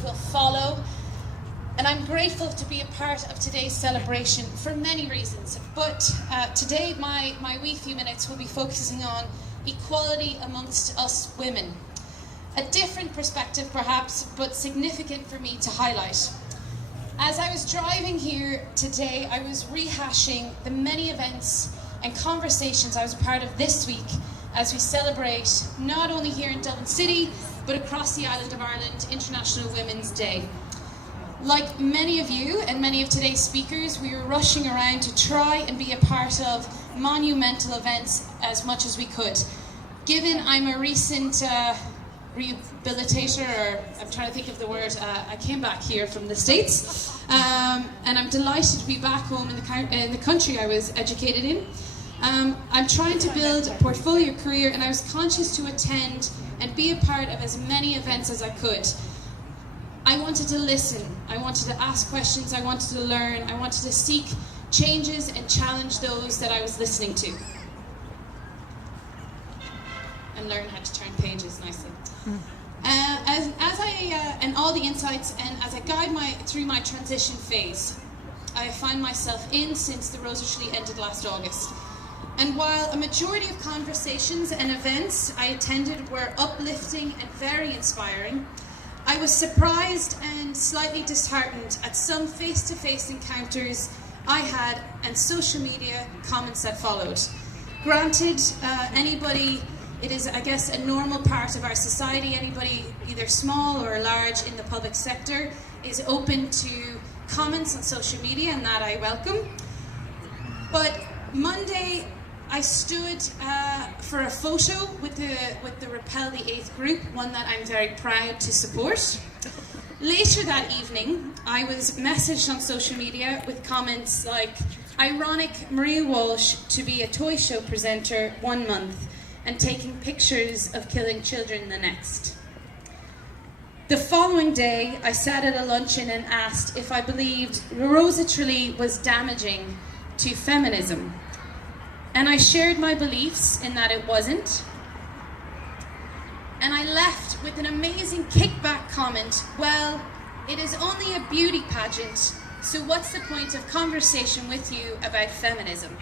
events will follow. And I'm grateful to be a part of today's celebration for many reasons. But today, my wee few minutes will be focusing on equality amongst us women. A different perspective perhaps, but significant for me to highlight. As I was driving here today, I was rehashing the many events and conversations I was a part of this week as we celebrate, not only here in Dublin City, but across the island of Ireland, International Women's Day. Like many of you and many of today's speakers, we were rushing around to try and be a part of monumental events as much as we could. Given I'm a recent rehabilitator, or I'm trying to think of the word, I came back here from the States, and I'm delighted to be back home in the country I was educated in. I'm trying to build a portfolio career, and I was conscious to attend and be a part of as many events as I could. I wanted to listen, I wanted to ask questions, I wanted to learn, I wanted to seek changes and challenge those that I was listening to. And learn how to turn pages nicely. And all the insights, and as I guide through my transition phase, I find myself in since the Rose of Tralee ended last August. And while a majority of conversations and events I attended were uplifting and very inspiring, I was surprised and slightly disheartened at some face-to-face encounters I had and social media comments that followed. Granted, it is, I guess, a normal part of our society. Anybody, either small or large in the public sector, is open to comments on social media, and that I welcome. But Monday, I stood for a photo with the Repel the 8th group, one that I'm very proud to support. Later that evening, I was messaged on social media with comments like, ironic Maria Walsh to be a toy show presenter 1 month and taking pictures of killing children the next. The following day, I sat at a luncheon and asked if I believed Rose of Tralee was damaging to feminism. And I shared my beliefs in that it wasn't. And I left with an amazing kickback comment, well, it is only a beauty pageant, so what's the point of conversation with you about feminism?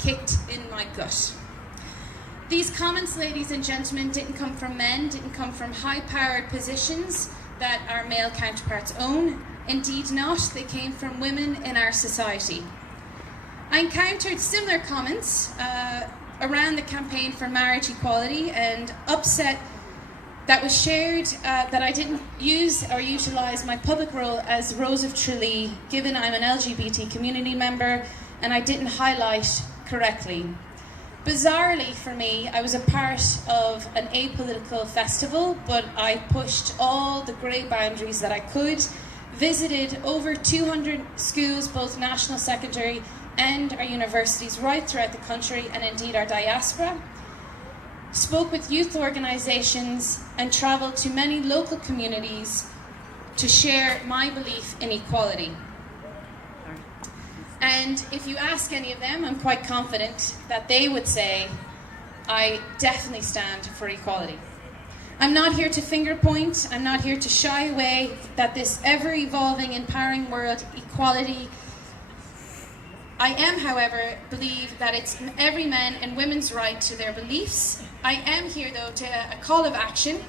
Kicked in my gut. These comments, ladies and gentlemen, didn't come from men, didn't come from high-powered positions that our male counterparts own. Indeed not, they came from women in our society. I encountered similar comments around the campaign for marriage equality, and upset that was shared that I didn't use or utilise my public role as Rose of Tralee, given I'm an LGBT community member, and I didn't highlight correctly. Bizarrely for me, I was a part of an apolitical festival, but I pushed all the grey boundaries that I could, visited over 200 schools, both national, secondary, and our universities right throughout the country, and indeed our diaspora, spoke with youth organisations and travelled to many local communities to share my belief in equality. And if you ask any of them, I'm quite confident that they would say, I definitely stand for equality. I'm not here to finger point, I'm not here to shy away that this ever-evolving, empowering world, equality. I am, however, believe that it's every man and women's right to their beliefs. I am here, though, to a call of action